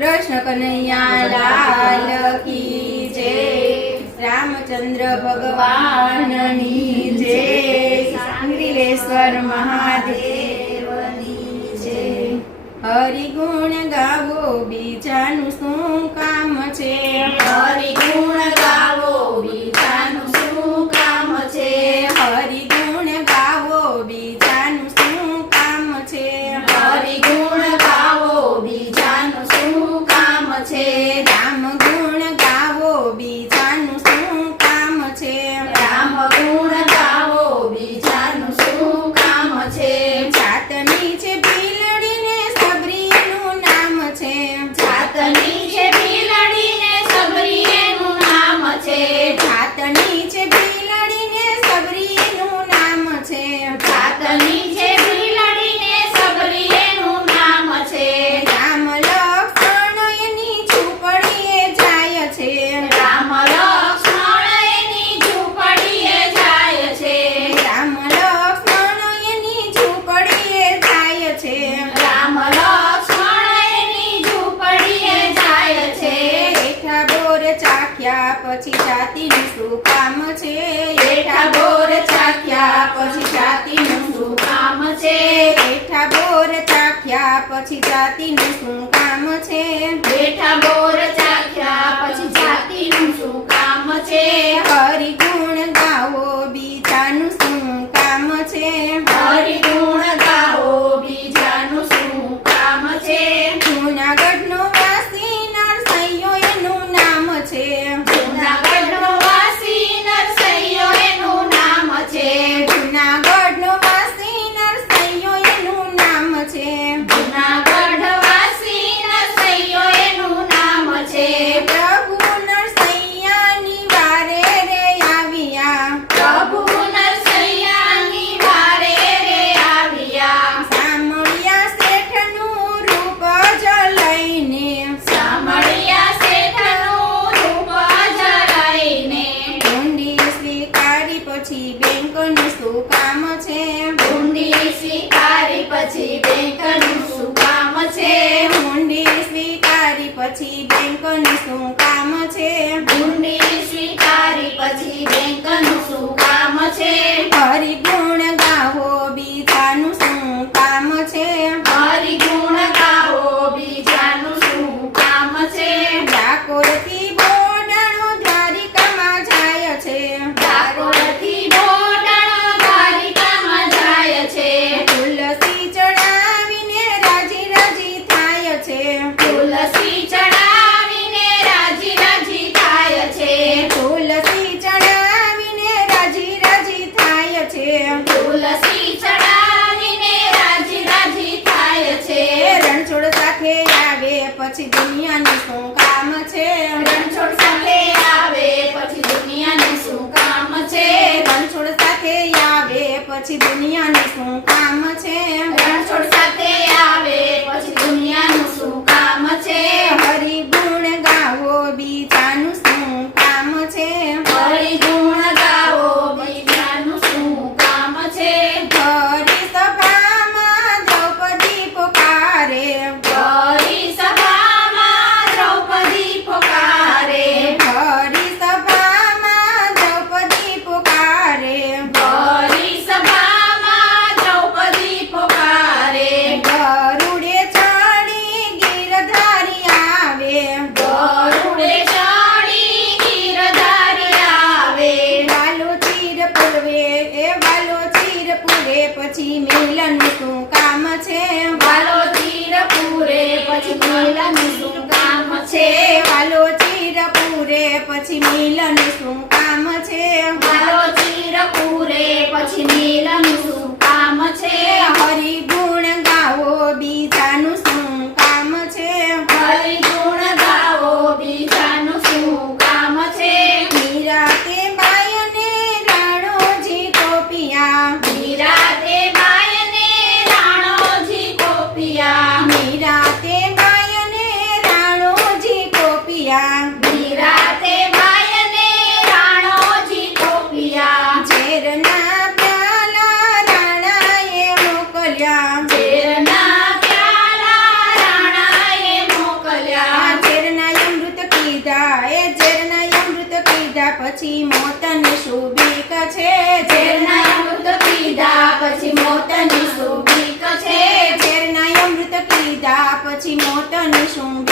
कृष्ण कन्हैया लाल की जय। रामचंद्र भगवान नी जय। सांग्रिलेश्वर महादेव नी जय। हरि गुण गावो बीजानु शुं काम छे। हरि गुण गावो बीजानु शुं काम छे। हरि गुण गावो बीजानु शुं काम छे। हरि गुण गावो बीजानु शुं काम छे। राम गुण गावो बीजानु शुं काम छे। राम गुण गावो बीजानु शुं काम छे। जातनी छे बिलड़ी ने सबरी एनुं नाम छे। जातनी छे बिलड़ी ने सबरी एनुं नाम छे। जातनी छे बिलड़ी ने सबरी एनुं नाम छे। जातनी छे बिलड़ी ने सबरी एनुं नाम छे। राम लक्ष्मण एनी झूंपड़ीए जाय छे। राम लक्ष्मण एनी झूंपड़ीए जाय छे। राम लक्ष्मण एनी झूंपड़ीए जाय छे। राम लक्ष्मण एनी झूंपड़ीए जाय छे। एठा बोर चाख्या પછી જાતિનું શું કામ છે। એઠા બોર ચાખ્યા પછી જાતિનું શું કામ છે। એઠા બોર ચાખ્યા પછી જાતિનું શું કામ છે। એઠા બોર ચાખ્યા પછી જાતિનું શું કામ છે। હરિ ગુણ ગાવો બીજાનું શું કામ છે। હરિ ગુણ ગાવો બીજાનું શું કામ છે। જૂનાગઢનો વાસી નરસૈયો એનું નામ છે। જૂનાગઢનો વાસી નરસૈયો એનું નામ છે। જૂનાગઢનો વાસી નરસૈયો એનું નામ છે। જૂનાગઢ વાસી નરસૈયો એનું નામ છે। પ્રભુ નરસૈયાની વારે રે આવ્યા। પ્રભુ નરસૈયાની વારે રે આવ્યા। સામળિયા શેઠનું રૂપ જ લઈને। સામળિયા શેઠનું રૂપ જ લઈને। હુંડી સ્વીકારી પછી બેંકનું શું કામ છે। હુંડી સ્વીકારી પછી બેંકનું શું કામ છે। હુંડી સ્વીકારી પછી બેંકનું શું કામ છે। હુંડી સ્વીકારી પછી બેંકનું શું કામ છે। હરિ ગુણ ગાવો બીજાનું શું કામ છે। હરિ ગુણ ગાવો બીજાનું શું કામ છે। ડાકોરથી બોડાણો દ્વારિકામાં જાય છે। ડાકોરથી બોડાણો દ્વારિકામાં જાય છે। તુલસી ચડાવીને રાજી રાજી થાય છે। તુલસી ચડાવીને રાજી રાજી થાય છે। તુલસી ચડાવીને રાજી રાજી થાય છે। તુલસી ચડાવીને રાજી રાજી થાય છે। રણછોડ સાથે આવે પછી દુનિયાનું શું કામ છે। રણછોડ સાથે આવે પછી દુનિયાનું શું કામ છે। રણછોડ સાથે આવે પછી દુનિયાનું શું કામ છે। રણછોડ સાથે આવે પછી દુનિયાનું શું કામ છે। હરિ ગુણ ગાવો બીજાનું શું કામ છે। હરિ ગુણ ગાવો બીજાનું શું કામ છે। હરિ સભામાં દ્રૌપદી પોકારે। હરિ સભામાં દ્રૌપદી પોકારે। હરિ સભામાં દ્રૌપદી પોકારે। હરિ સભામાં દ્રૌપદી પોકારે। ગરુડે ચડી ગિરધારી આવે। ગરુડે ચડી ગિરધારી આવે। વાલો ચીર પૂરવે વાલો ચીર પૂરે પછી મિલનનું શું કામ છે। વાલો ચીર પૂરે પછી મિલનનું શું કામ છે। વાલો ચીર પૂરે પછી મિલનનું શું કામ છે। વાલો ચીર પૂરે પછી મિલનનું શું કામ છે। હરિ ગુણ ગાવો બીજાનું શું કામ છે। હરિ ગુણ ગાવો બીજાનું શું કામ છે। મીરા કે બાયને રાણોજી ગોપિયા। મીરા તે બાયને રાણોજી ગોપિયા। મીરા તે બાયને રાણોજી ગોપિયા। મીરા તે બાયને રાણોજી ગોપિયા। ઝેરના પ્યાલા પીધા પછી મોતની શું બીક છે? ઝેરના અમૃત પીધા પછી મોતની શું બીક છે? ઝેરના અમૃત પીધા પછી મોતની શું